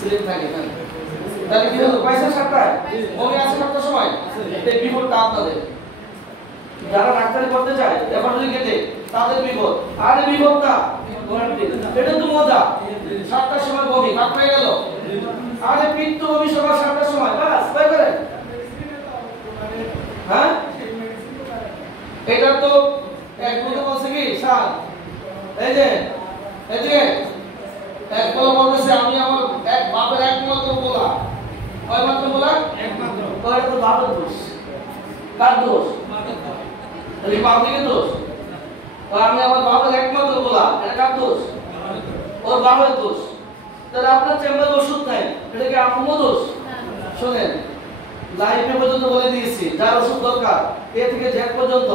Ceiling থাকে না তাহলে কি হলো পয়সা 7টায় বমি আছে 7টার সময় এই বিপদটা আপনাদের যারা ডাক্তারি করতে চায় ল্যাবরেটরি গেটে তাদের বিপদ আরে বিপদ না এটা তো মজা 7টার সময় বমি কাট হয়ে গেল আরে পিত্ত বমি সকাল 7টার সময় বাস তাই করে হ্যাঁ এটা তো এক কথা বলছে কি স্যার এই যে এক বলা বলতেছে আমি আমার এক বাপের একমাত্র বলা কয় মাত্র বলা একমাত্র কয় তো বাপের দোষ কার দোষ তাহলে বাপের দোষ আমি আমার বাপের একমাত্র বলা এটা কার দোষ ওর বাপের দোষ তাহলে আপনার চেম্বারে ওষুধ নাই এটা কি আপনার দোষ শুনেন লাইফে পর্যন্ত বলে দিয়েছি যার ওষুধ দরকার এ থেকে জ্যাক পর্যন্ত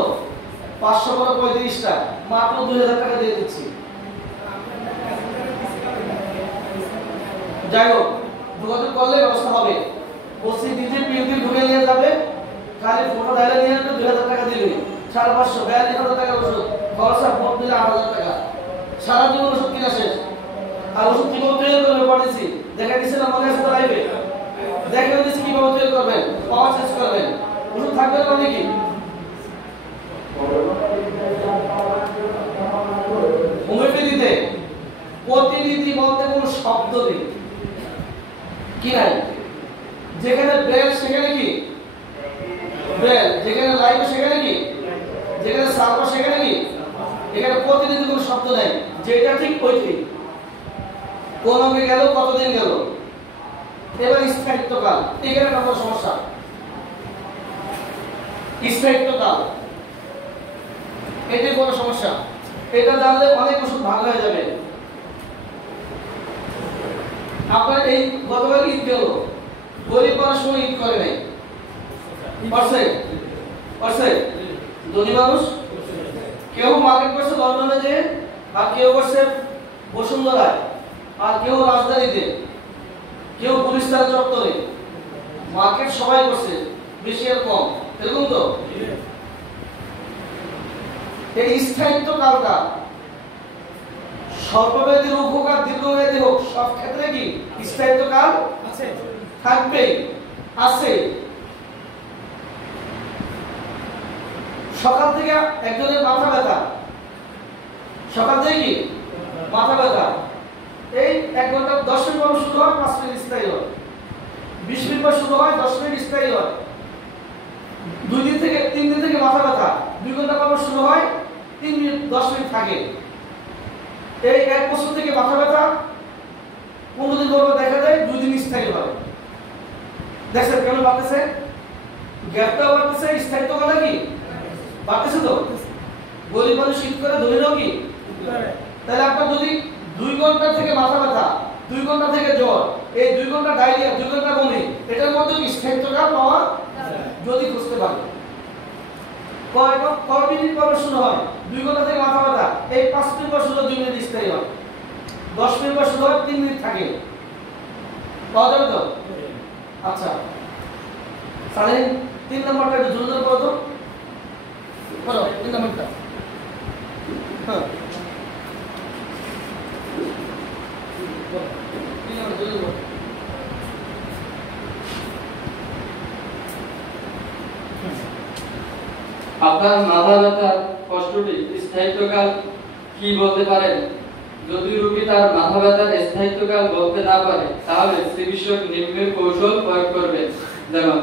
500 করে 35টা মাত্র 2000 টাকা দিয়ে দিচ্ছি যাই হোক যোগাযোগ করলে ব্যবস্থা হবে ওসি নিজে পিউটি ঢুকে নিয়ে যাবে খালি ফটো ডাইলে নিয়ে আসবে 2000 টাকা দিবে 550 42,000 টাকার ওষুধ খরচা মোট দিলে 8000 টাকা সারা জীবন ওষুধ কিনা শেষ আর ওষুধ কিভাবে তৈরি করবে পড়েছি দেখা দিচ্ছে না মনে আছে তো লাইভে দেখা দিচ্ছে কিভাবে তৈরি করবেন পাওয়ার চেঞ্জ করবেন ওষুধ থাকবে না নাকি হোমিওপ্যাথিতে প্রতিনিধি বলতে কোনো শব্দ নেই কি নাই যেখানে ব্রেল সেখানে কি ব্রেল যেখানে লাইভ সেখানে কি যেখানে সার্ভার সেখানে কি এখানে প্রতিনিধি কোনো শব্দ নাই যেটা ঠিক ওই ঠিক কোন অঙ্গে গেল কতদিন গেল এবার স্থায়িত্বকাল এখানে একটা সমস্যা স্থায়িত্বকাল এটাই বড় সমস্যা এটা জানলে অনেক ওষুধ ভালো হয়ে যাবে আপনার এই গতকাল ঈদ গেল গরিব মানুষ কোনো ঈদ করে নাই পারছে ধনী মানুষ কেউ মার্কেট করছে লন্ডনে যে আর কেউ করছে বসুন্ধরায় আর কেউ রাজধানীতে কেউ পুলিশতার চত্বরে মার্কেট সবাই করছে বেশি আর কম এরকম তো এই স্থায়িত্ব কালটা স্বল্পমেয়াদী রোগ হোক আর দীর্ঘমেয়াদী হোক সব ক্ষেত্রে কি স্থায়িত্ব কাল আছে থাকবে আছে সকাল থেকে একজনের মাথা ব্যথা সকাল থেকে কি মাথা ব্যথা এই 1 ঘন্টা 10 মিনিট পর শুরু হয় 5 মিনিট স্থায়ী হয় 20 মিনিট পর শুরু হয় 10 মিনিট স্থায়ী হয় 2 দিন থেকে 3 দিন থেকে মাথা ব্যথা 2 ঘন্টা পর শুরু হয় 3 মিনিট 10 মিনিট থাকে এই 1 বছর থেকে মাথা ব্যথা 15 দিন পর দেখা যায় 2 দিন স্থায়ী হয় দেখছেন কেন বাড়তেছে গ্যাপটা বাড়তেছে স্থায়িত্ব কালে কি বাড়তেছে তো গরিব মানুষ শীত করে ধরে নাও কি তাহলে আপনার যদি 2 ঘন্টা থেকে মাথা ব্যথা 2 ঘন্টা থেকে জ্বর এই 2 ঘন্টা ডায়রিয়া 2 ঘন্টা বমি এটার মধ্যে কি স্থায়িত্বকাল পাওয়া যদি খুঁজতে পারে কয় মিনিট পর শুরু হয় 2 ঘন্টা থেকে মাথা ব্যথা এই 5 মিনিট পর শুরু 2 মিনিট স্থায়ী হয় 10 মিনিট পর শুরু হয় 3 মিনিট থাকে পাওয়া যাবে তো আচ্ছা তাহলে 3 নম্বরটা একটু জোরে জোরে বলো তো বলো 3 নম্বরটা হ্যাঁ 3 নম্বর জোরে বলো আপনার মাথা ব্যথার কষ্টটি স্থায়িত্বকাল কি বলতে পারেন যদি রোগী তার মাথা ব্যথার স্থায়িত্বকাল বলতে না পারে তাহলে চিকিৎসক নিম্নের কৌশল প্রয়োগ করবেন যেমন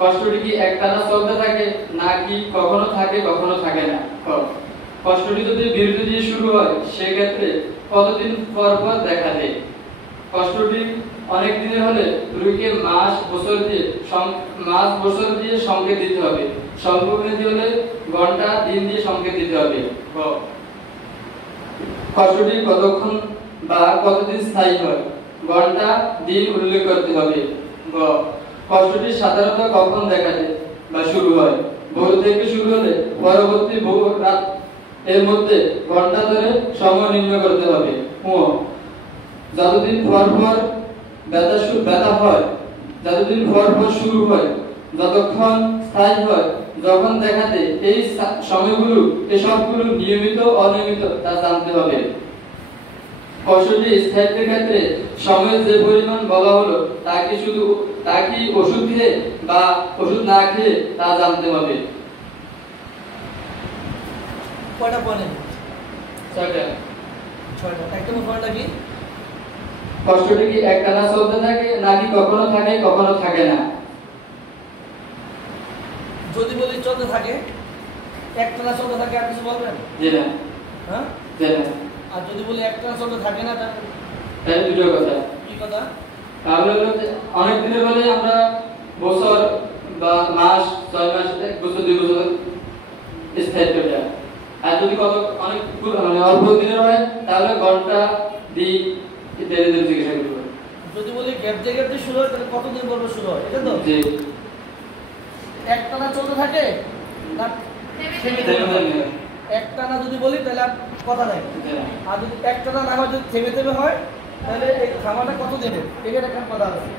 কষ্টটি কি একটানা চলতে থাকে নাকি কখনো থাকে কখনো থাকে না কষ্টটি যদি বিরতি দিয়ে শুরু হয় সেক্ষেত্রে কতদিন পর পর দেখা দেয় কষ্টটি অনেক দিনের হলে রোগীকে মাস বছর দিয়ে সংকেত দিতে হবে স্বল্পমেয়াদী হলে ঘন্টা দিন দিয়ে সংকেত দিতে হবে কষ্টটি কতক্ষণ বা কতদিন স্থায়ী হয় ঘন্টা দিন উল্লেখ করতে হবে কষ্টটি সাধারণত কখন দেখা দেয় বা শুরু হয় ভোর থেকে শুরু হলে পরবর্তী ভোর রাত এর মধ্যে ঘন্টা ধরে সময় নির্ণয় করতে হবে যতদিন পর পর ব্যথা হয় যতদিন পর পর শুরু হয় যতক্ষণ স্থায়ী হয় যখন দেখা দেয় এই সময়গুলো এসবগুলো নিয়মিত অনিয়মিত তা জানতে হবে কষ্টটি স্থায়িত্বের ক্ষেত্রে সময়ের যে পরিমাণ বলা হলো তা কি ওষুধ খেয়ে বা ওষুধ না খেয়ে তা জানতে হবে। কয়টা পয়েন্ট? ছয়টা। একটা পয়েন্টটা কি? কষ্টটি কি একটানা চলতে থাকে নাকি কখনো থাকে কখনো থাকে না? যদি বলি চলতে থাকে, একটানা চলতে থাকে, আর কিছু বলবেন? জি না। হ্যাঁ জি না। আর যদি বলি একটানা চলতে থাকে না, তাহলে দুটো কথা। কি কথা? তাহলে অনেক দিনের বলে আমরা বছর বা মাস, 6 মাস, 1 বছর, 2 বছর স্থায়িত্বটা। আর যদি অনেক অল্প দিনের হয় তাহলে ঘন্টা, দিন ইত্যাদি চিকিৎসা করতে। যদি বলি গ্যাপ দিয়ে শুরু হয় তাহলে কতদিন পর শুরু হয়, এটা তো? জি। একটানা চলতে থাকে না থেমে থাকে? একটানা যদি বলি তাহলে আর কথা নাই। আর যদি একটানা না হয়, যদি থেমে থেমে হয়, তাহলে এই থামাটা কত দিনের, এখানে একটা কথা আছে।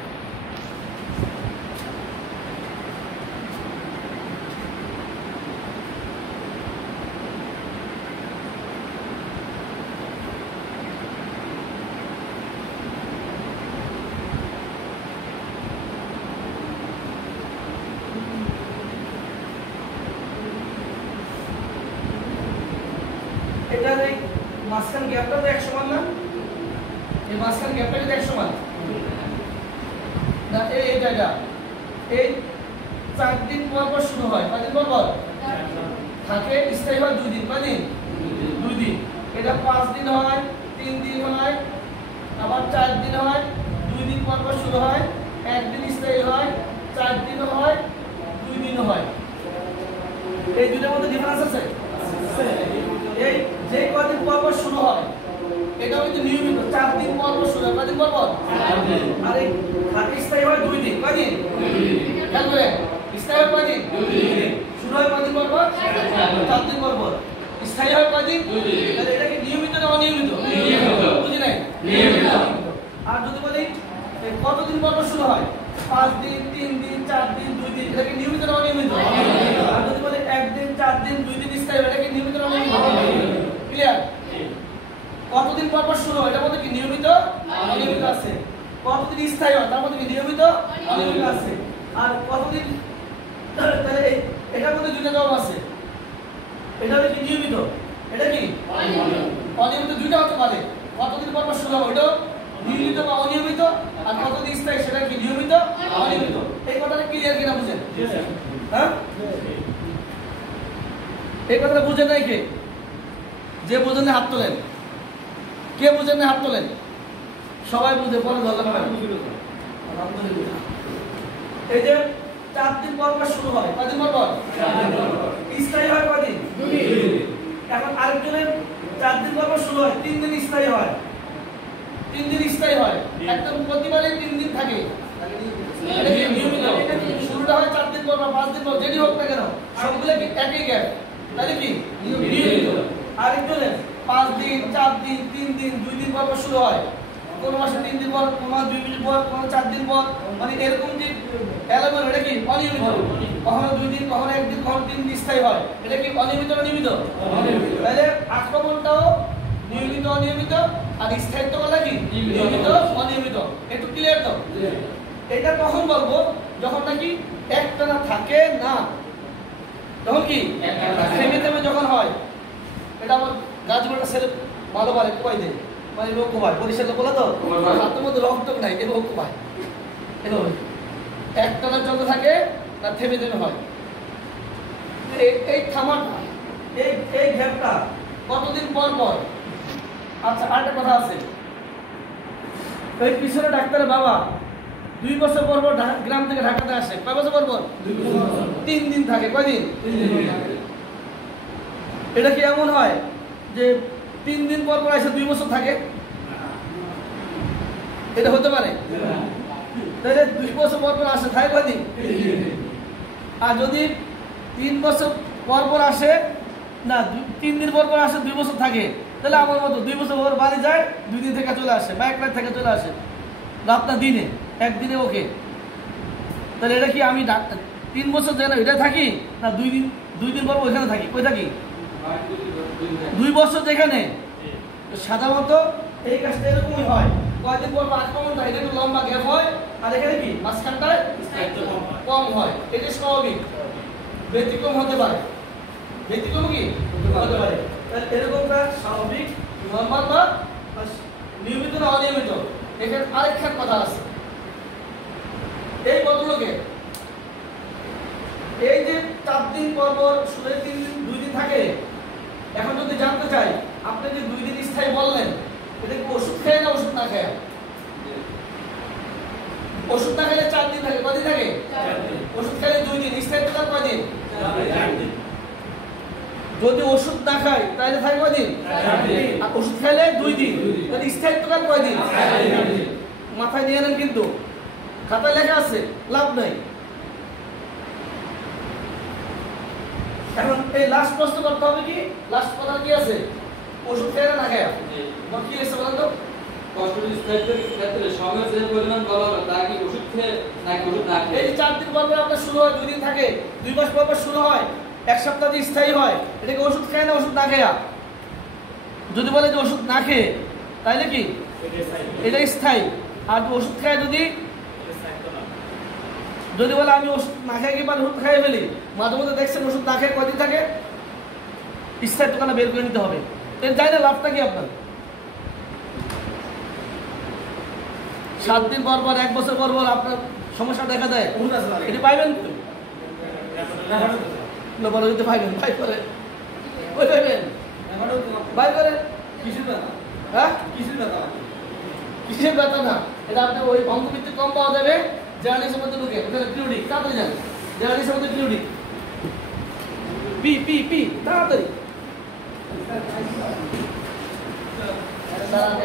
এটার এই মাঝখান গ্যাপটা তো 1 সমান না? এই মাঝখান গ্যাপটা কি 1 সমান না? এই জায়গা এই 4 দিন পর পর শুরু হয়, 5 দিন পর পর থাকে, স্থায়ী হয় 2 দিন। 5 দিন 2 দিন। এটা 5 দিন হয়, 3 দিন হয়, আবার 4 দিন হয়, 2 দিন পর পর শুরু হয়, 1 দিন স্থায়ী হয়, 4 দিন হয়, 2 দিন হয়। এই দুটোর মধ্যে ডিফারেন্স আছে। এই যে কদিন পর পর শুরু হয় এটা কিন্তু নিয়মিত 4 দিন পর পর শুরু হয়। কদিন পর পর? 4 দিন। আর এই থাকে স্থায়ী হয় 2 দিন। কদিন? 2 দিন। খেয়াল করে, স্থায়ী হয় কদিন? 2 দিন। শুরু হয় কদিন পর পর? 4 দিন পর পর। স্থায়ী হয় কদিন? 2 দিন। তাহলে এটা কি নিয়মিত না অনিয়মিত? নিয়মিত। বুঝি নাই? নিয়মিত। আর যদি বলি কতদিন পর পর শুরু হয়? 5 দিন, 3 দিন, 4 দিন, 2 দিন, এটা কি নিয়মিত না অনিয়মিত? আর যদি বলি 1 দিন, 4 দিন, 2 দিন স্থায়ী হয়, এটা কি নিয়মিত না অনিয়মিত? ক্লিয়ার? কতদিন পর পর শুরু হয়, এটার মধ্যে কি নিয়মিত অনিয়মিত আছে? কতদিন স্থায়ী হয়, তার মধ্যে কি নিয়মিত অনিয়মিত আছে? আর কতদিন, তাহলে এটার মধ্যে দুইটা জবাব আছে। এটা কি নিয়মিত, এটা কি অনিয়মিত, দুইটা হতে পারে। কতদিন পর পর শুরু হয় ওটা নিয়মিত বা অনিয়মিত, আর কতদিন স্থায়ী সেটা কি নিয়মিত অনিয়মিত। এই কথাটা ক্লিয়ার কিনা বুঝেন? হ্যাঁ, এই কথাটা বুঝেন নাই কে? যে বুঝেন না হাত তোলেন। কে বুঝেন না হাত তোলেন? সবাই বুঝে, পরে ধরলাম। এই যে 4 দিন পর পর শুরু হয়, কদিন পর পর? 4 দিন পর পর। স্থায়ী হয় কদিন? 2 দিন। এখন আরেকজনের 4 দিন পর পর শুরু হয়, 3 দিন স্থায়ী হয়। 3 দিন স্থায়ী হয়, একদম প্রতিবারে 3 দিন থাকে। এটা কি নিয়মিত? শুরুটা হয় 4 দিন পর বা 5 দিন পর, যেটি হোক না কেন সবগুলো কি একই গ্যাপ, তাহলে কি নিয়মিত। আরেকজনের 5 দিন, 4 দিন, 3 দিন, 2 দিন পর পর শুরু হয়। কোন মাসে 3 দিন পর, কোন মাসে 2 দিন পর, কোন 4 দিন পর, মানে এরকম যে এলোমেলো, এটা কি অনিয়মিত। কখনো 2 দিন, কখনো 1 দিন, কখনো 3 দিন স্থায়ী হয়, এটা কি অনিয়মিত না নিয়মিত? অনিয়মিত। তাহলে আক্রমণটাও নিয়মিত অনিয়মিত, আর স্থায়িত্ব বলা কি নিয়মিত অনিয়মিত। একটু ক্লিয়ার তো? এটা কখন বলবো? যখন নাকি একটানা থাকে না, তখন কি থেমে থেমে যখন হয়। এটা আমার গাছগুলোটা ছেলে ভালো পারে, কোপাই দেয়, মানে রোগ কোপায়। বরিশালে বলে তো হাতের মধ্যে রক্ত নাই, এ রোগ কোপায়। এভাবে একটানা চলতে থাকে না থেমে থেমে হয়। এই থামাটা, এই গ্যাপটা কতদিন পর পর? আচ্ছা, আরেকটা কথা আছে। ওই পিছনে ডাক্তারের বাবা 2 বছর পর পর গ্রাম থেকে ঢাকাতে আসে। কয় বছর পর পর? 2 বছর। 3 দিন থাকে। কয়দিন? 3 দিন। এটা কি এমন হয় যে 3 দিন পর পর এসে 2 বছর থাকে? এটা হতে পারে? তাহলে 2 বছর পর পর আসে, থাকে কয়দিন? আর যদি 3 বছর পর পর আসে না, 3 দিন পর পর আসে, 2 বছর থাকে, তাহলে আমার মতো 2 বছর পর বাড়ি যায়, 2 দিন থেকে চলে আসে, বা 1 রাত থেকে চলে আসে, রাতটা দিনে, একদিনে ওকে। তাহলে এটা কি আমি 3 বছর যেন এটা থাকি না 2 দিন পর ওইখানে থাকি? কই থাকি? 2 বছর যেখানে সাধারণত এই কাজটা এরকমই হয়, কয়েকদিন পর আক্রমণটা এটা একটু লম্বা গ্যাপ হয়, আর এখানে কি মাঝখানটায় কম হয়। এটা স্বাভাবিক, ব্যতিক্রম হতে পারে, ব্যতিক্রম কি হতে পারে। এরকমটা স্বাভাবিক, নরমাল বা নিয়মিত না অনিয়মিত। এখানে আরেকটা কথা আছে, এই ভদ্রলোকে এই যে 4 দিন পর পর শুলে 2 দিন থাকে, এখন যদি জানতে চাই আপনি যে 2 দিন স্থায়ী বললেন, এটা কি ওষুধ খেয়ে না ওষুধ না খেয়ে? ওষুধ না খেলে 4 দিন থাকে, কদিন থাকে? 4 দিন। ওষুধ খেলে 2 দিন, স্থায়িত্বকাল কয়দিন? 4 দিন। যদি ওষুধ না খায় তাহলে থাকে কয়দিন? 4 দিন। আর ওষুধ খেলে 2 দিন, তাহলে স্থায়িত্বকাল কয়দিন? 4 দিন। মাথায় নিয়ে নেন, কিন্তু খাতায় লেখা আছে, লাভ নাই। এখন এই লাস্ট প্রশ্ন করতে হবে কি, লাস্ট কথা কি আছে, ওষুধ খেয়ে না খেয়ে? কি আছে বলেন তো? কষ্টটি স্থায়িত্বের ক্ষেত্রে সময়ের যে পরিমাণ বলা হবে তা কি ওষুধ খেয়ে নাকি ওষুধ না খেয়ে? এই 4 দিন পর পর আপনার শুরু হয়, 2 দিন থাকে, 2 মাস পর পর শুরু হয়, 1 সপ্তাহ যে স্থায়ী হয়, এটা কি ওষুধ খেয়ে না ওষুধ না খেয়ে? যদি বলে যে ওষুধ না খেয়ে, তাহলে কি এটা স্থায়ী। আর ওষুধ খায় যদি বলে আমি ওষুধ না খেয়ে কি ওষুধ খাইয়ে ফেলি, মাঝে মধ্যে দেখছেন ওষুধ না খেয়ে কয়দিন থাকে, স্থায়িত্বকাল বের করে নিতে হবে। এর জানি না লাভটা কি আপনার। 7 দিন পর পর, 1 বছর পর পর আপনার সমস্যা দেখা দেয়, এটি পাইবেন তো বলো, যদি পাইবেন ভাই করে ওই পাইবেন ভাই করে হ্যাঁ কিসের ব্যথা না, এটা আপনি ওই অঙ্গভিত্তিক কম পাওয়া যাবে, জার্নালিস্টের মধ্যে ঢুকে ওখানে পিরিয়ডিক, তাড়াতাড়ি যান জার্নালিস্টের মধ্যে পিরিয়ডিক পি পি পি তাড়াতাড়ি তাহলে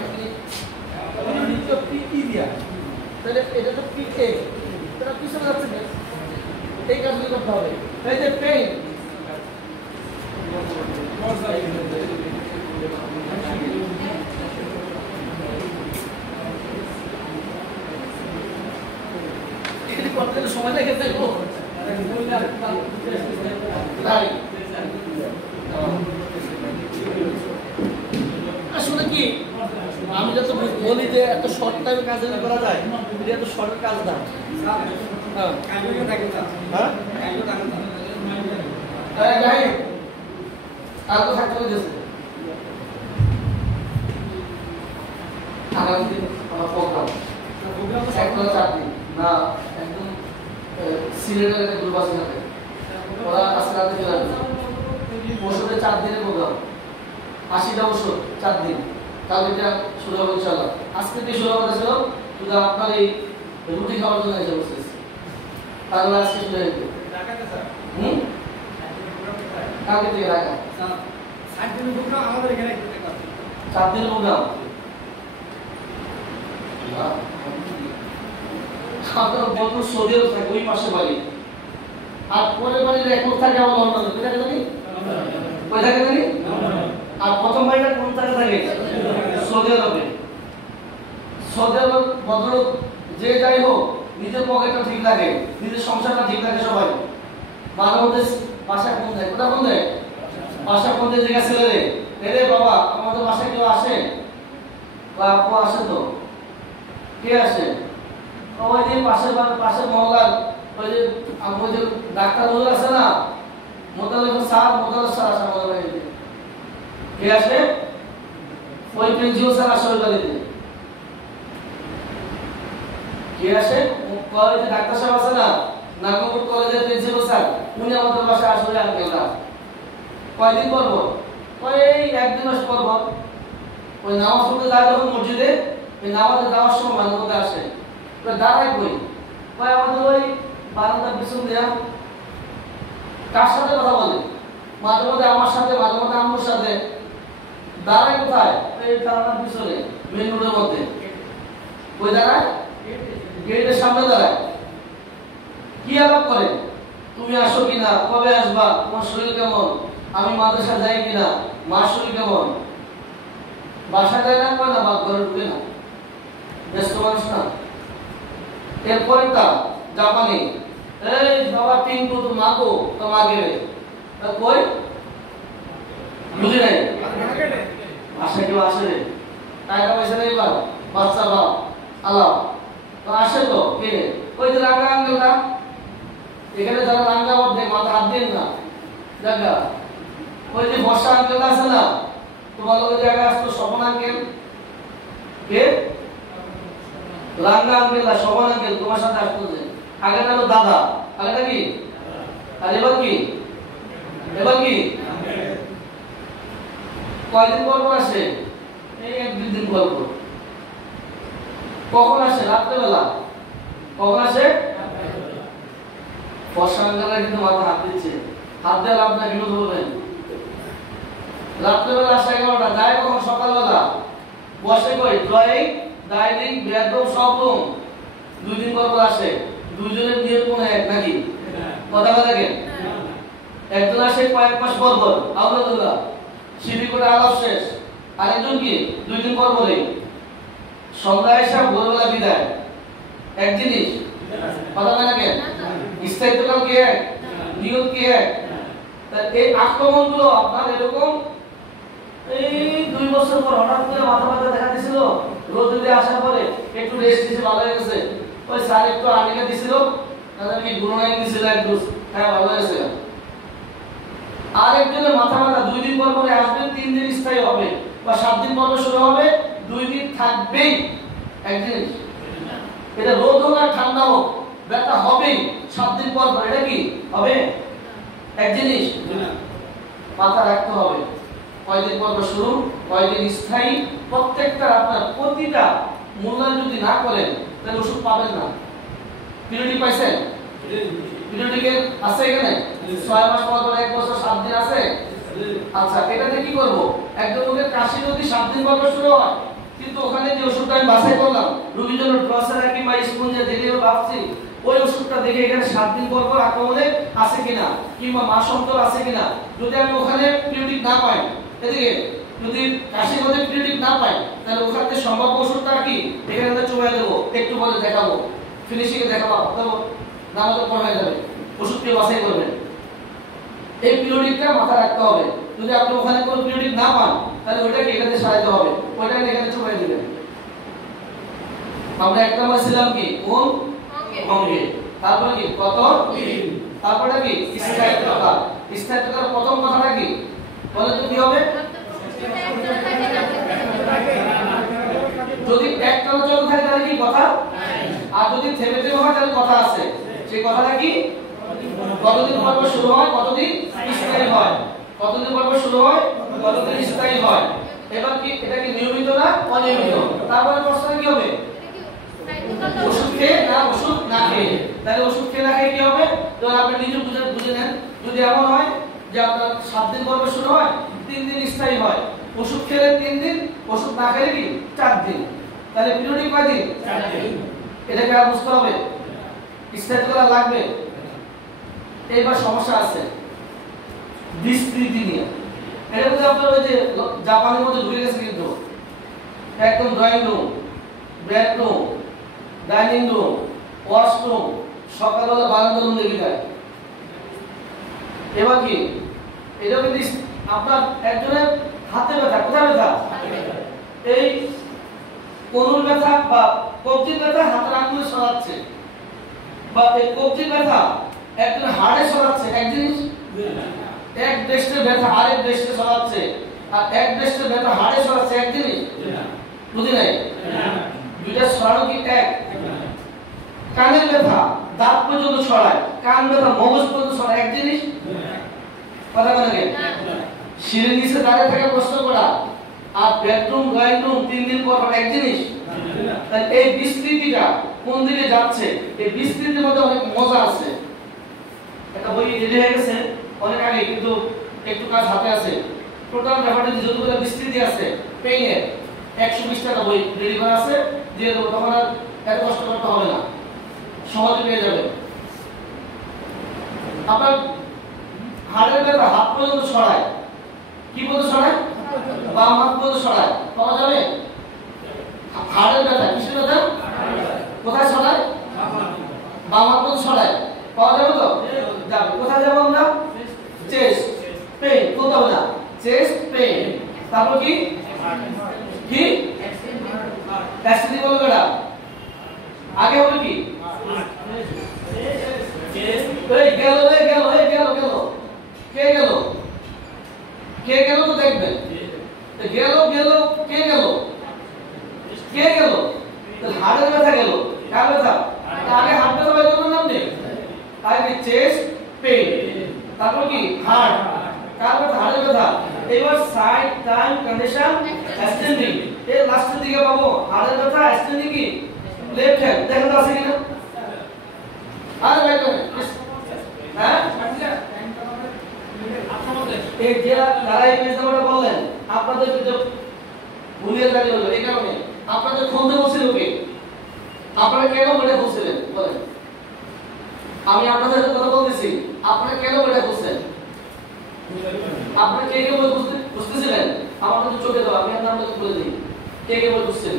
এটা তো পি এ, তাহলে পিছনে যাচ্ছে এই কাজগুলি করতে হবে। এই যে পেইন, সময় লেগেছে আসলে কি, আমি যত বলি যে এত শর্ট টাইমে কাজ করা যায়, এত শর্টের কাজ না। আর তো থাকতে হবে আগামী দিন প্রোগ্রাম একদম 4 দিন না, একদম সিলেটের একটা গ্রুপ আছে, ওরা আজকে রাতে চলে আসবে। ওষুধে 4 দিনের প্রোগ্রাম, 80টা ওষুধ 4 দিন, কালকে শুরু হবে ইনশাআল্লাহ। আজকে থেকে শুরু হবে ছিল শুধু আপনার এই রুটি খাওয়ার জন্য এসে বসেছে, তারপরে আজকে শুরু হয়ে যাবে। কালকে থেকে রাখা 7 দিনের প্রোগ্রাম আমাদের এখানে 4 দিনের প্রোগ্রাম। আপনার বন্ধু সৌদি আরব থাকে, ওই পাশে বাড়ি, আর পরের বাড়ির রেকর্ড থাকে আমার লন্ডনে, কোথায় থাকে জানি, কোথায় থাকে জানি, আর প্রথম বাড়িটা কোন থাকে থাকে সৌদি আরবে। সৌদি আরব ভদ্রলোক যে যাই হোক, নিজের পকেটটা ঠিক লাগে, নিজের সংসারটা ঠিক লাগে, সবাই মাঝে মধ্যে বাসায় ফোন দেয়, কোথায় ফোন দেয়, বাসায় ফোন দিয়ে জিজ্ঞাসা ছেলে রে বাবা আমাদের বাসায় কেউ আসে, আপু আসে তো, কে আসে, ওই যে পাশের মহল্লার ওই যে ডাক্তার হুজুর আছে না, মোতালেব স্যার আসে আমাদের বাড়িতে। কে আসে? ওই প্রিন্সিপাল স্যার আসে ওই বাড়িতে। কে আসে? কলেজে ডাক্তার সাহেব আছে না, নাগপুর কলেজের প্রিন্সিপাল স্যার, উনি আমাদের বাসায় আসলে আনবেন। কয়দিন পর পর? ওই 1-2 মাস পর পর। ওই নামাজ পড়তে যায় যখন মসজিদে, ওই নামাজে যাওয়ার সময় মাঝে মধ্যে আসে, দাঁড়াই কই, আমাদের ওই বারান্দার পিছন দেয়া। কার সাথে কথা বলে? মাঝে মধ্যে আমার সাথে, মাঝে মধ্যে আম্মুর সাথে। দাঁড়ায় কোথায়? এই বারান্দার পিছনে, মেইন রোডের মধ্যে। ওই দাঁড়ায় গেটের সামনে দাঁড়ায়। কি আলাপ করে? তুমি আসো কিনা, কবে আসবা, তোমার শরীর কেমন, আমি মাদ্রাসা যাই কিনা, মার শরীর কেমন। বাসা যায় না, কয় না, বা ঘরে ঢুকে না, ব্যস্ত মানুষ না। এরপরে তা জাপানি, এই বাবা টিঙ্কু তো মাগো তো মাগে রে, কই বুঝি নাই, বাসায় কেউ আসে রে, টাকা পয়সা নেই বা বাচ্চা বাপ আলাও তো আসে তো কে ওই যে রাঙ্গা আঙ্কেলটা এখানে যারা রাঙ্গা অর্ধেক মাথা হাত দিন না জায়গা ওই যে বর্ষা আঙ্কেল আছে না তোমার লোকের জায়গায় আসতো স্বপন আঙ্কেল কে রাঙ্গা আঙ্কেল না স্বপন আঙ্কেল তোমার সাথে আসতো যে আগেটা হলো দাদা আগেটা কি আর এবার কি কয়দিন পর পর আসে এই এক দুই দিন পর পর কখন আসে রাত্রেবেলা কখন আসে বর্ষা আঙ্কেলরা কিন্তু মাথা হাত দিচ্ছে হাত দেওয়ার আপনার বিরোধ বলবেন রাত্রেবেলা আসে 11টা যায় কখন সকালবেলা বসে কই ড্রয়িং ডাইনিং বেডরুম সব রুম 2 দিন পর পর আসে দুইজনের নিয়ত মনে এক নাকি কথা বলা দেখেন একজন আসে কয়েক মাস পর পর আব্দুল্লাহ সিঁড়ি করে আলাপ শেষ আরেকজন কি 2 দিন পর পরে সন্ধ্যায় এসে ভোরবেলা বিদায় এক জিনিস কথা বলা দেখেন স্থায়িত্বকাল কি এক নিয়ত কি এক এই আক্রমণগুলো আপনার এরকম এই 2 বছর পর হঠাৎ করে মাথা ব্যথা দেখা দিছিল রোদ দিতে আসার পরে একটু রেস্ট দিতে ভালো হয়ে গেছে ওই স্যার একটু আনিকা দিছিল তাদের কি গুণাই দিছিল একটু হ্যাঁ ভালো হয়েছে আরেকজনের মাথা ব্যথা 2 দিন পর পরে আসবে 3 দিন স্থায়ী হবে বা 7 দিন পর শুরু হবে 2 দিন থাকবেই এক জিনিস এটা রোদ হোক আর ঠান্ডা হোক ব্যথা হবেই 7 দিন পর এটা কি হবে এক জিনিস মাথা রাখতে হবে কয়দিন পর শুরু কয়দিন স্থায়ী প্রত্যেকটা আপনার প্রতিটা মূল্যায়ন যদি না করেন তাহলে ওষুধ পাবেন না পিরিয়ডিক পাইছেন পিরিয়ডিকে আছে এখানে 6 মাস পর পর 1 বছর 7 দিন আছে আচ্ছা এটাতে কি করব একদম লোকের কাশি যদি 7 দিন পর শুরু হয় কিন্তু ওখানে যে ওষুধটা আমি বাছাই করলাম রোগীর জন্য ড্রসেরা কিংবা স্পঞ্জে দিলেও ভাবছি ওই ওষুধটা দেখে এখানে 7 দিন পর পর আক্রমণে আছে কিনা কিংবা মাস অন্তর আছে কিনা যদি আমি ওখানে পিরিয়ডিক না পাই এদিকে যদি কাশির মধ্যে পিরিয়ডিক না পাই তাহলে ওখানে সম্ভাব্য ওষুধটা কি এখানে চুবাই দেব একটু পরে দেখাবো ফিনিশিং এ দেখাবো আপনাদের নাম তো পড়া হয়ে যাবে ওষুধকে বাছাই করবেন এই পিরিয়ডিকটা মাথায় রাখতে হবে যদি আপনি ওখানে কোনো পিরিয়ডিক না পান তাহলে ওইটাকে এখানে সাজাতে হবে ওইটাকে এখানে চুবাই দিবেন আমরা একটা নাম্বার ছিলাম কি কোন অঙ্গে তারপরে কি কত তারপরে কি স্থায়িত্বতা স্থায়িত্বতার প্রথম কথাটা কি বলে তো কি হবে যদি একটা চল থাকে তাহলে কি কথা আর যদি থেমে থেমে হয় তাহলে কথা আছে সেই কথাটা কি কতদিন পর পর শুরু হয় কতদিন স্থায়ী হয় কতদিন পর পর শুরু হয় কতদিন স্থায়ী হয় এবার কি এটা কি নিয়মিত না অনিয়মিত তারপরে প্রশ্ন কি হবে ওষুধ খেয়ে না ওষুধ না খেয়ে তাহলে ওষুধ খেয়ে না খেয়ে কি হবে তো আপনি নিজে বুঝে নেন যদি এমন হয় যে আপনার 7 দিন পর শুরু হয় 3 দিন স্থায়ী হয় ওষুধ খেলে 3 দিন ওষুধ না খেলে কি 4 দিন তাহলে পিরিয়ডিক কয় দিন 4 দিন এটাকে আর বুঝতে হবে স্থায়ী করা লাগবে এইবার সমস্যা আছে বিস্তৃতি নিয়ে এটা তো আপনার ওই যে জাপানের মধ্যে ঢুকে গেছে কিন্তু একদম drawing room bedroom dining room washroom সকালবেলা বারান্দা রুম দেখে যায় এবার কি এটা যদি আপনার একজনের হাতে ব্যথা কোথায় ব্যথা এই কোনুর ব্যথা বা কবজির ব্যথা হাতের আঙ্গুলে সরাচ্ছে বা এই কবজির ব্যথা একজন হাড়ে সরাচ্ছে এক জিনিস এক ব্রেস্টের ব্যথা আরেক ব্রেস্টে সরাচ্ছে আর এক ব্রেস্টের ব্যথা হাড়ে সরাচ্ছে এক জিনিস বুঝি নাই দুইটা সরানো কি এক কানের ব্যথা দাঁত পর্যন্ত ছড়ায় কান ব্যথা মগজ পর্যন্ত ছড়ায় এক জিনিস কথা বলে সিঁড়ির নিচে দাঁড়িয়ে থাকা প্রশ্ন করা আর বেডরুম ড্রয়িং রুম 3 দিন পর এক জিনিস তাহলে এই বিস্তৃতিটা কোন দিকে যাচ্ছে এই বিস্তৃতির মধ্যে অনেক মজা আছে একটা বই রেডি হয়ে গেছে অনেক আগে কিন্তু একটু কাজ হাতে আছে টোটাল ব্যাপারটা যতগুলো বিস্তৃতি আছে পেইনের 120 টাকা বই রেডি করা আছে দিয়ে দেবো তখন আর এত কষ্ট করতে হবে না সহজে পেয়ে যাবে আপনার হাড়ের ব্যথা হাত পর্যন্ত ছড়ায় কি পর্যন্ত ছড়ায় বাম হাত পর্যন্ত ছড়ায় পাওয়া যাবে হাড়ের ব্যথা কিসের ব্যথা কোথায় ছড়ায় বাম হাত পর্যন্ত ছড়ায় পাওয়া যাবে তো যাবে কোথায় যাবো আমরা চেস্ট পেইন কোথাও না চেস্ট পেইন তারপর কি কি আগে হবে কি এই গেল রে গেল এই গেল গেল কে গেল কে গেল তো দেখবেন গেল গেল কে গেল কে গেল তাহলে হাড়ের ব্যথা গেল কার ব্যথা আগে হাড় ব্যথা বের করার নাম নেই আগে চেস্ট পেইন তারপর কি হার্ট কার ব্যথা হাড়ের ব্যথা এবার সাইড টাইম কন্ডিশন অ্যাসেন্ডিং এই লাস্টের দিকে পাবো হাড়ের ব্যথা অ্যাসেন্ডিং কি লেফট হ্যান্ড দেখেন তো আছে কিনা আর রাইট হ্যান্ড হ্যাঁ এই যে যারা এই পেজটা বললেন আপনাদের কিন্তু ভুলিয়ে দাঁড়িয়ে হলো এই কারণে আপনাদের খুলতে বলছিল কে আপনারা কেন বলে খুলছিলেন বলেন আমি আপনাদের সাথে কথা বলতেছি আপনারা কেন বলে খুলছেন আপনারা কে কে বলে বুঝতেছিলেন আমার তো চোখে দাও আমি আপনার নামটা বলে দিই কে কে বলে বুঝছেন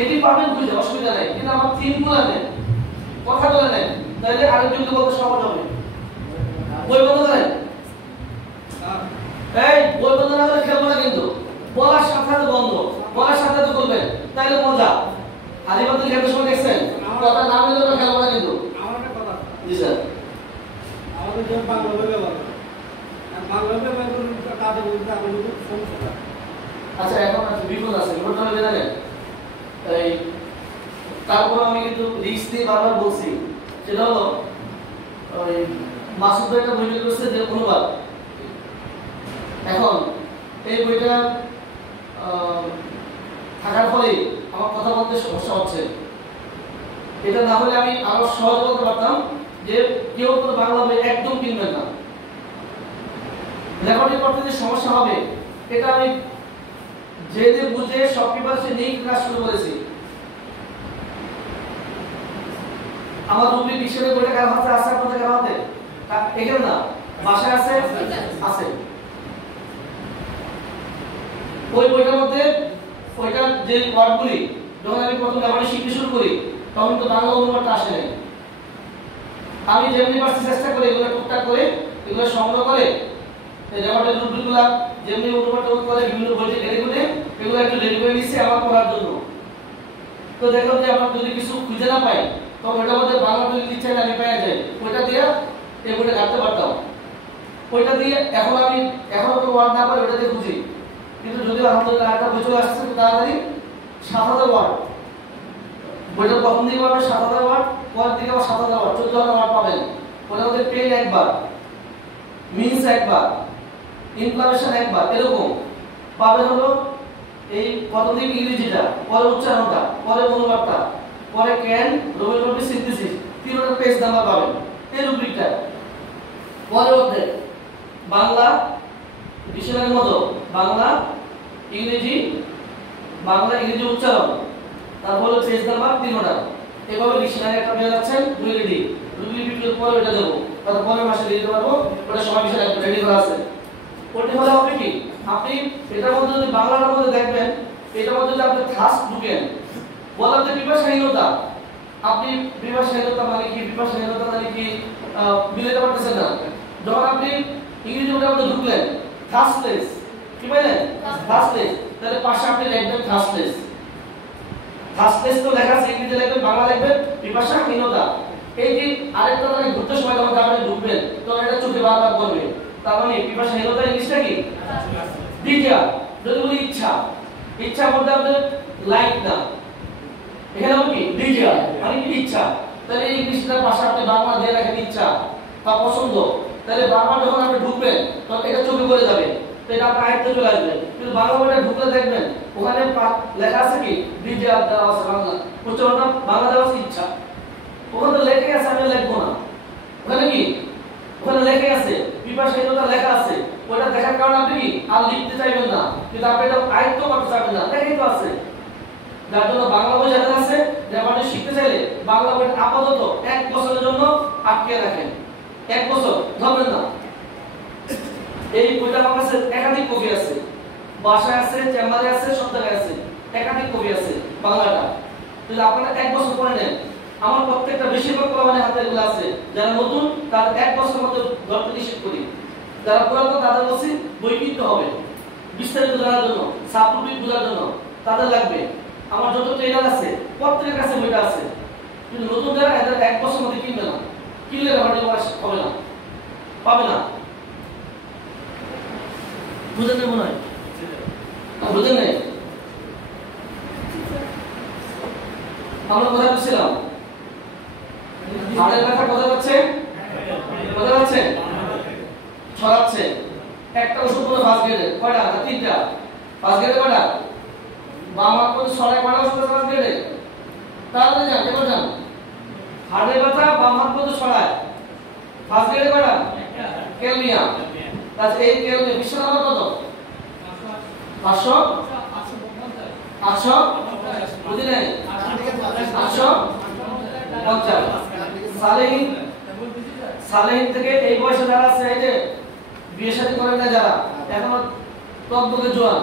এটি পাবেন বুঝে অসুবিধা নাই কিন্তু আমার তিন গুলা নেন কথা বলে নেন তাহলে আরেকজনকে বলতে সহজ হবে বই বন্ধ করেন এই বই বন্ধ না করে খেলবো না কিন্তু বলার সাথে সাথে বন্ধ বলার সাথে সাথে করবেন তাহলে মজা আলিবাদুল খেলার সময় দেখছেন কথা না বলে তো খেলবো না কিন্তু আমার একটা কথা জি স্যার আমাদের যে বাংলা বই ব্যবহার বাংলা বই ব্যবহার করে কাজে বলতে আমাদের সমস্যা আচ্ছা এখন আছে বিপদ আছে বিপদটা হলে জানেন এই তারপর আমি কিন্তু রিস্ক দিয়ে বারবার বলছি সেটা হলো ওই মাসুদ ভাই একটা বই বের করেছে যে অনুবাদ এখন এই বইটা থাকার ফলে আমার কথা বলতে সমস্যা হচ্ছে এটা না হলে আমি আরো সহজ বলতে পারতাম যে কেউ তো বাংলা বই একদম কিনবেন না রেকর্ডিং করতে যে সমস্যা হবে এটা আমি জেনে বুঝে সব প্রিপারেশন নিয়ে ক্লাস শুরু করেছি আমার রুবি বিশ্বের বইটা কার হাতে আছে আপনাদের কার হাতে এখানে না বাসায় আছে আছে ওই বইটার মধ্যে ওইটার যে ওয়ার্ডগুলি যখন আমি প্রথম ব্যবহার শিখতে শুরু করি তখন তো বাংলা অনুবাদটা আসে নাই আমি যেমনি পারছি চেষ্টা করি এগুলো টুকটাক করে এগুলো সংগ্রহ করে এই রেকর্ডের রুটগুলো যেমনি অনুবাদ করে বিভিন্ন বইতে ঘেরে ঘুরে এগুলো একটু রেডি করে নিচ্ছি আমার পড়ার জন্য তো দেখলাম যে আমার যদি কিছু খুঁজে না পাই তখন ওইটার মধ্যে বাংলা বই ইচ্ছা আমি পাওয়া যায় ওইটা দিয়ে এই বইটা কাটতে পারতাম ওইটা দিয়ে এখন তো ওয়ার্ড না পাই ওইটা দিয়ে খুঁজি কিন্তু যদি আলহামদুলিল্লাহ একটা বই চলে আসছে তাড়াতাড়ি ৭০০০ ওয়ার্ড বইটা প্রথম দিকে পাবেন ৭০০০ ওয়ার্ড পরের দিকে আবার ৭০০০ ওয়ার্ড ১৪০০০ ওয়ার্ড পাবেন ওটার মধ্যে পেন একবার মিনস একবার ইনফ্লামেশন একবার এরকম পাবেন হলো এই প্রথম দিকে ইংরেজিটা পরে উচ্চারণটা পরে অনুবাদটা পরে ক্যান রবিবারবি সিনথেসিস তিনটা পেজ নাম্বার পাবেন এই রুব্রিকটা পরে অধ্যায় বাংলা ডিকশনারির মতো বাংলা ইংরেজি উচ্চারণ তারপরে পেজ নাম্বার 3টা এভাবে ডিকশনারি একটা পেয়ে যাচ্ছেন দুই রেডি ভিডিওর পরে এটা দেব তারপর পরের মাসে দিতে পারবো ওটা সময় বিষয় একটু রেডি করা আছে ওটা হলো হবে কি আপনি এটার মধ্যে যদি বাংলার মধ্যে দেখবেন এটার মধ্যে যদি আপনি থাস্ট ঢুকেন বলাতে বিভাষাহীনতা আপনি বিভাষাহীনতা মানে কি মিলাতে পারতেছেন না যখন আপনি ইংরেজি মধ্যে ঢুকলেন থাস্টলেস কি বলেন থাস্টলেস তাহলে পাশে আপনি লিখবেন থাস্টলেস তো লেখা আছে ইংরেজি লিখবেন বাংলা লিখবেন বিভাষাহীনতা এই যে আরেকটা মানে ঘুরতে সময় যখন আপনি ঢুকবেন তখন এটা চোখে বারবার পড়বে তার মানে বিভাষাহীনতা ইংলিশটা কি ডিজায়ার যদি বলি ইচ্ছা বলতে আপনি লাইক না এখানে হবে কি ডিজায়ার মানে কি ইচ্ছা তাহলে এই ইংলিশটার পাশে আপনি বাংলা দিয়ে রাখেন ইচ্ছা বা পছন্দ তাহলে বারবার যখন আপনি ঢুকবেন তখন এটা চোখে পড়ে যাবে তো এটা আপনার আয়ত্তে চলে আসবে কিন্তু বাংলা বইটা ঢুকলে দেখবেন ওখানে লেখা আছে কি ডিজায়ার দেওয়া আছে বাংলা উচ্চারণটা বাংলা দেওয়া আছে ইচ্ছা ওখানে তো লেখা আছে আমি লিখবো না ওখানে লেখা আছে বিভাষাহীনতা লেখা আছে ওটা দেখার কারণে আপনি কি আর লিখতে চাইবেন না কিন্তু আপনি এটা আয়ত্ত করতে চাইবেন না লেখাই তো আছে যার জন্য বাংলা বই জানা আছে যে আপনি শিখতে চাইলে বাংলা বই আপাতত 1 বছরের জন্য আটকে রাখেন 1 বছর ধরবেন না এই বইটা আমার কাছে একাধিক কপি আছে বাসায় আছে চেম্বারে আছে সব জায়গায় আছে একাধিক কপি আছে বাংলাটা যদি আপনারা 1 বছর পরে নেন আমার প্রত্যেকটা বেশিরভাগ প্রমাণের হাতে এগুলো আছে যারা নতুন তাদের 1 বছরের মধ্যে ধরতে নিষেধ করি যারা পুরাতন তাদের বলছি বই কিনতে হবে বিস্তারিত জানার জন্য সাবটপিক বোঝার জন্য তাদের লাগবে আমার যত ট্রেনার আছে প্রত্যেকের কাছে বইটা আছে, কিন্তু নতুন যারা এদের 1 বছর মধ্যে কিনবে না, কিনলে ব্যাপারটা হবে না, পাবে না। বুঝেন না মনে হয়? বুঝেন নাই? আমরা কোথায় বলছিলাম? হাড়ের ব্যথা কোথায় পাচ্ছে? কোথায় পাচ্ছে? ছড়াচ্ছে। একটা ওষুধ বলে ফার্স্ট গ্রেডে কয়টা? 3টা। ফার্স্ট গ্রেডে কয়টা? বাম হাত করে ছড়ায় কয়টা ওষুধ ফার্স্ট গ্রেডে? তাহলে জান, এবার জান। হাড়ের ব্যথা বাম হাত করে ছড়ায়। ফার্স্ট গ্রেডে কয়টা? ক্যালমিয়া। তাহলে এই ক্যালমিয়া বিশ্ব নাম্বার কত? 500 800 বুঝলেন? 850 সালেহীন থেকে এই বয়সে যারা আছে, এই যে বিয়ে শাদী করেন না যারা, এখনো টকবকে জোয়ান,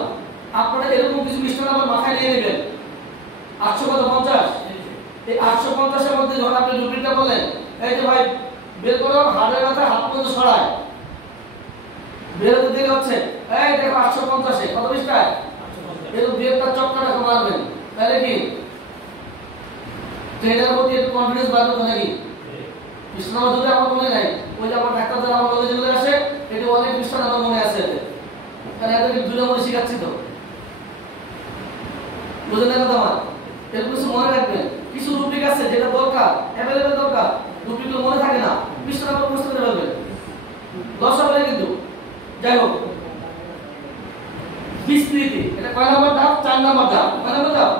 আপনারা এরকম কিছু মিষ্টান্ন আমার মাথায় নিয়ে নেবেন। 850 এই 850 এর মধ্যে যখন আপনি রুটিনটা বলেন, এই যে ভাই বের করো, হাড়ের ব্যথা হাত পর্যন্ত ছড়ায়, বের হতে দেরি হচ্ছে, এই দেখো 850 কত পৃষ্ঠায়, এরকম বিয়েরটা চক্করটা মারবেন, তাহলে কি ট্রেনের প্রতি একটু কনফিডেন্স বাড়বে নাকি? কৃষ্ণ যদি আমার মনে নাই, ওই যে আমার ডাক্তার যারা আমার কলেজে চলে আসে, এটা অনেক কৃষ্ণ আমার মনে আছে, কারণ এদেরকে 2 নম্বরে শিখাচ্ছি তো। বুঝলেন না কথা আমার? এরকম কিছু মনে রাখবেন, কিছু রুটিক আছে যেটা দরকার, অ্যাভেলেবেল দরকার, রুটিকগুলো মনে থাকে না, কৃষ্ণ নাম্বার বুঝতে করে ফেলবেন, 10 হবে কিন্তু। যাই হোক, বিস্তৃতি, এটা কয় নাম্বার ধাপ? 4 নাম্বার ধাপ। কয় নাম্বার ধাপ?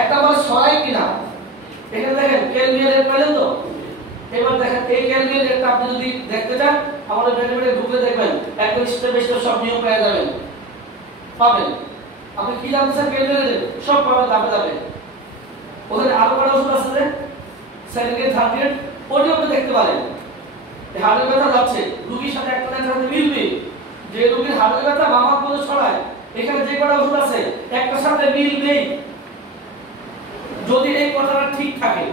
একটা বল সরাই কিনা, এখানে দেখেন ক্যালমিয়ার পেলেন তো। এবার দেখেন এই ক্যালমিয়ার রেটটা আপনি যদি দেখতে চান, আমাদের ম্যাথমেটিক্স ঢুকলে দেখবেন একদম স্টেপ বাই স্টেপ সব নিয়ম পেয়ে যাবেন, পাবেন। আপনি কি জানতে চান ক্যালমিয়ার রেট সব পাবেন ধাপে ধাপে। ওখানে আরো কটা ওষুধ আছে যে second grade, third grade, OTO আপনি দেখতে পারেন। এই হাড়ের ব্যথা যাচ্ছে, রোগীর সাথে একটা সাথে মিলবে, যে রোগীর হাড়ের ব্যথা বাম হাত পর্যন্ত ছড়ায়, এখানে যে কটা ওষুধ আছে একটার সাথে মিলবেই। যদি এই কথাটা ঠিক থাকে,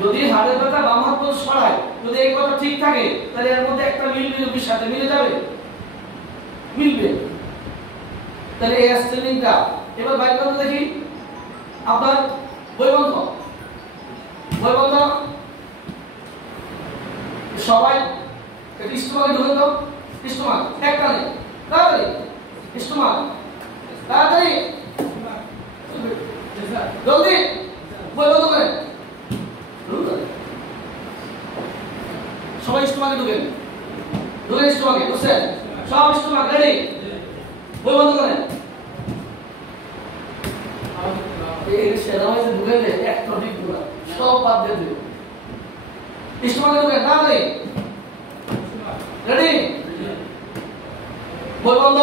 যদি হাড়ের ব্যথা বাম হাত পর্যন্ত ছড়ায়, যদি এই কথা ঠিক থাকে, তাহলে এর মধ্যে একটা মিলবে, রোগীর সাথে মিলে যাবে, মিলবে। তাহলে এই স্টেলিংটা এবার বাইর করতে দেখি। আপনার বইবন্ধ, বইবন্ধ সবাই স্টোমাকে ঢুকে তো, স্টোমাক একটা নেই, তাড়াতাড়ি স্টোমাক, তাড়াতাড়ি জলদি বই বন্ধ করেন, সবাই স্টোমাকে ঢুকেন, ঢুকেন স্টোমাকে, বুঝছেন? সব স্টোমাক রেডি, বই বন্ধ করেন। এই সেরামাইজে ঢুকেলে একটা ঠিক পুরো সব বাদ দিয়ে দিও, স্টোমাকে ঢুকেন, তাড়াতাড়ি রেডি, বই বন্ধ।